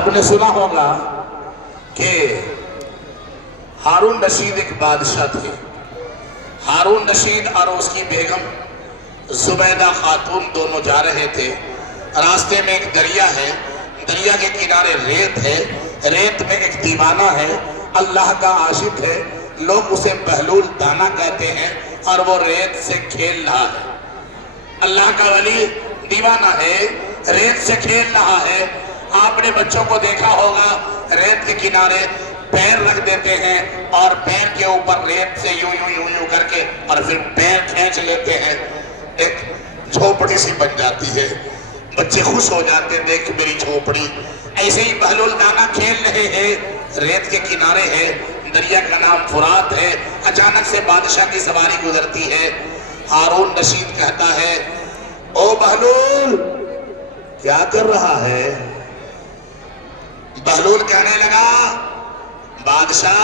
آپ نے سنا ہوگا کہ ہارون رشید ایک بادشاہ تھے. ہارون رشید اور اس کی بیگم زبیدہ خاتون دونوں جا رہے تھے. راستے میں ایک دریا ہے, دریا کے کنارے ریت ہے, ریت میں ایک دیوانہ ہے, اللہ کا عاشق ہے, لوگ اسے بہلول دانا کہتے ہیں, اور وہ ریت سے کھیل رہا ہے. اللہ کا ولی دیوانہ ہے, ریت سے کھیل رہا ہے. آپ نے بچوں کو دیکھا ہوگا ریت کے کنارے پیر رکھ دیتے ہیں اور پیر کے اوپر ریت سے یوں یوں یوں یوں کر کے اور پھر پیر کھینچ لیتے ہیں, ایک جھوپڑی سی بن جاتی ہے. بچے خوش ہو جاتے ہیں دیکھ میری جھوپڑی. ایسے ہی بہلول دانا کھیل رہے ہیں, ریت کے کنارے ہے, دریا کا نام فرات ہے. اچانک سے بادشاہ کی سواری گزرتی ہے. ہارون رشید کہتا ہے او بہلول کیا کر رہا ہے؟ بہلول کہنے لگا بادشاہ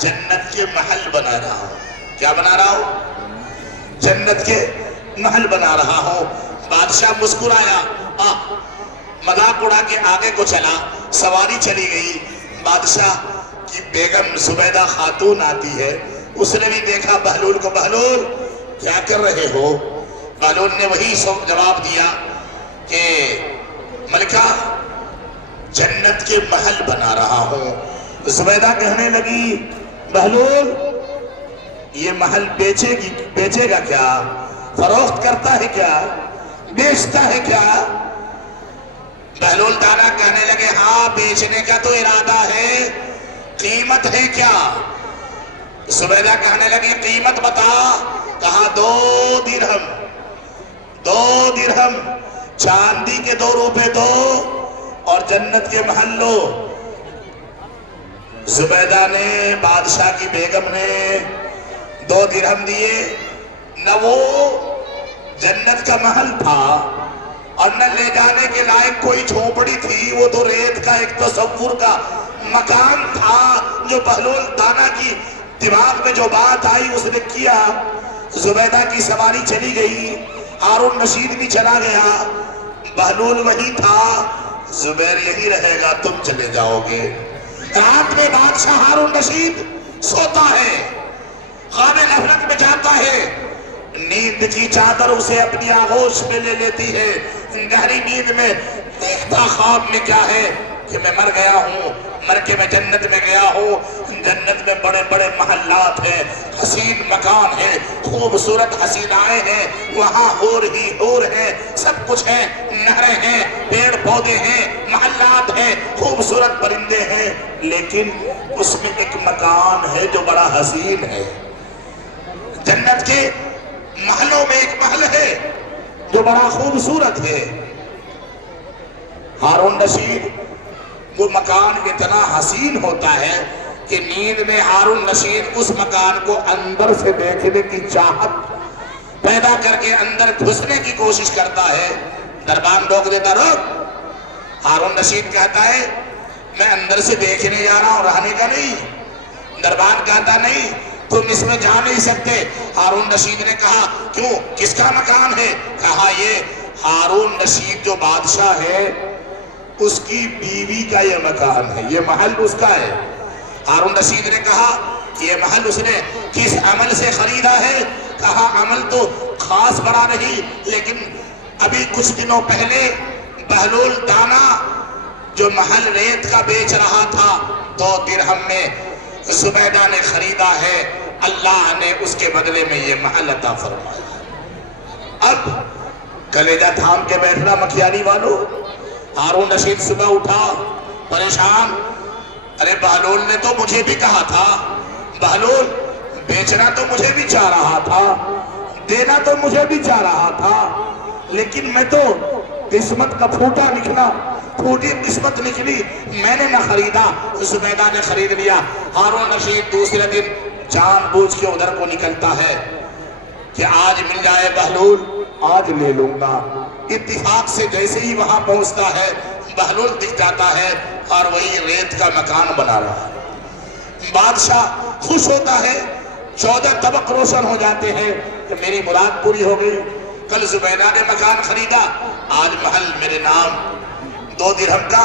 جنت کے محل بنا رہا ہوں. کیا بنا رہا ہوں؟ جنت کے محل بنا رہا ہوں. بادشاہ مسکرایا, مذاق اڑا کے آگے کو چلا. سواری چلی گئی. بادشاہ کی بیگم زبیدہ خاتون آتی ہے. اس نے بھی دیکھا بہلول کو. بہلول کیا کر رہے ہو؟ بہلول نے وہی جواب دیا کہ ملکہ جنت کے محل بنا رہا ہوں. زبیدہ کہنے لگی بہلول یہ محل بیچے گا کیا؟ فروخت کرتا ہے کیا؟ بیچتا ہے کیا؟ بہلول دانا کہنے لگے ہاں بیچنے کا تو ارادہ ہے, قیمت ہے کیا؟ زبیدہ کہنے لگی قیمت بتا. کہا 2 درہم. 2 درہم چاندی کے 2 روپے دو اور جنت کے محل لو. زبیدہ نے, بادشاہ کی بیگم نے 2 درہم دیے. نہ وہ جنت کا محل تھا اور نہ لے جانے کے لائق کوئی جھوپڑی تھی. وہ تو ریت کا ایک تصور کا مکان تھا جو بہلول دانا کی دماغ میں جو بات آئی اس نے کیا. زبیدہ کی سواری چلی گئی. ہارون رشید بھی چلا گیا. بہلول وہی تھا. زبیر یہی رہے گا, تم چلے جاؤ گے. رات میں بادشاہ ہارون رشید سوتا ہے, خواب غفلت میں جاتا ہے. نیند کی چادر اسے اپنی آغوش میں لے لیتی ہے. گہری نیند میں دیکھتا خواب میں کیا ہے کہ میں مر گیا ہوں, مر کے میں جنت میں گیا ہوں. جنت میں بڑے بڑے محلات ہیں, حسین مکان ہے, خوبصورت حسینائیں ہیں, وہاں حور ہی حور ہیں, سب کچھ ہے, نہریں ہیں, پیڑ پودے ہیں, محلات ہیں, خوبصورت پرندے ہیں. لیکن اس میں ایک مکان ہے جو بڑا حسین ہے. جنت کے محلوں میں ایک محل ہے جو بڑا خوبصورت ہے. ہارون رشید وہ مکان اتنا حسین ہوتا ہے کہ نیند میں ہارون رشید اس مکان کو اندر سے دیکھنے کی چاہت پیدا کر کے اندر گھسنے کی کوشش کرتا ہے. دربان روک دیتا, روک. ہارون رشید کہتا ہے میں اندر سے دیکھنے جا رہا ہوں, رہنے کا نہیں. دربان کہتا نہیں تم اس میں جا نہیں سکتے. ہارون رشید نے کہا کیوں, کس کا مکان ہے؟ کہا یہ ہارون رشید جو بادشاہ ہے اس کی بیوی کا یہ مکان ہے, یہ محل اس کا ہے. ہارون رشید نے کہا یہ محل اس نے کس عمل سے خریدا ہے؟ کہا عمل تو خاص بڑا نہیں, لیکن ابھی کچھ دنوں پہلے بہلول دانا جو محل ریت کا بیچ رہا تھا 2 درہم میں زبیدہ نے خریدا ہے. اللہ نے اس کے بدلے میں یہ محل عطا فرمایا. اب کلیجہ تھام کے بیٹھنا مکھیانی والو. ہارون رشید صبح اٹھا پریشان, ارے بہلول نے تو مجھے بھی کہا تھا, بہلول بیچنا تو مجھے بھی چاہ رہا تھا, دینا تو مجھے بھی چاہ رہا تھا, لیکن میں تو قسمت کا پھوٹا نکلا, پھوٹی قسمت نکلی, میں نے نہ خریدا, زبیدہ نے خرید لیا. ہارون رشید دوسرے دن جان بوجھ کے ادھر کو نکلتا ہے کہ آج مل جائے بہلول آج لے لوں گا. اتفاق سے جیسے ہی وہاں پہنچتا ہے بہلول دکھ جاتا ہے اور وہی ریت کا مکان بنا رہا ہے. بادشاہ خوش ہوتا ہے, 14 طبق روشن ہو جاتے ہیں کہ میری مراد پوری ہو گئی. کل زبیدہ نے مکان خریدا, آج محل میرے نام. 2 درہم کا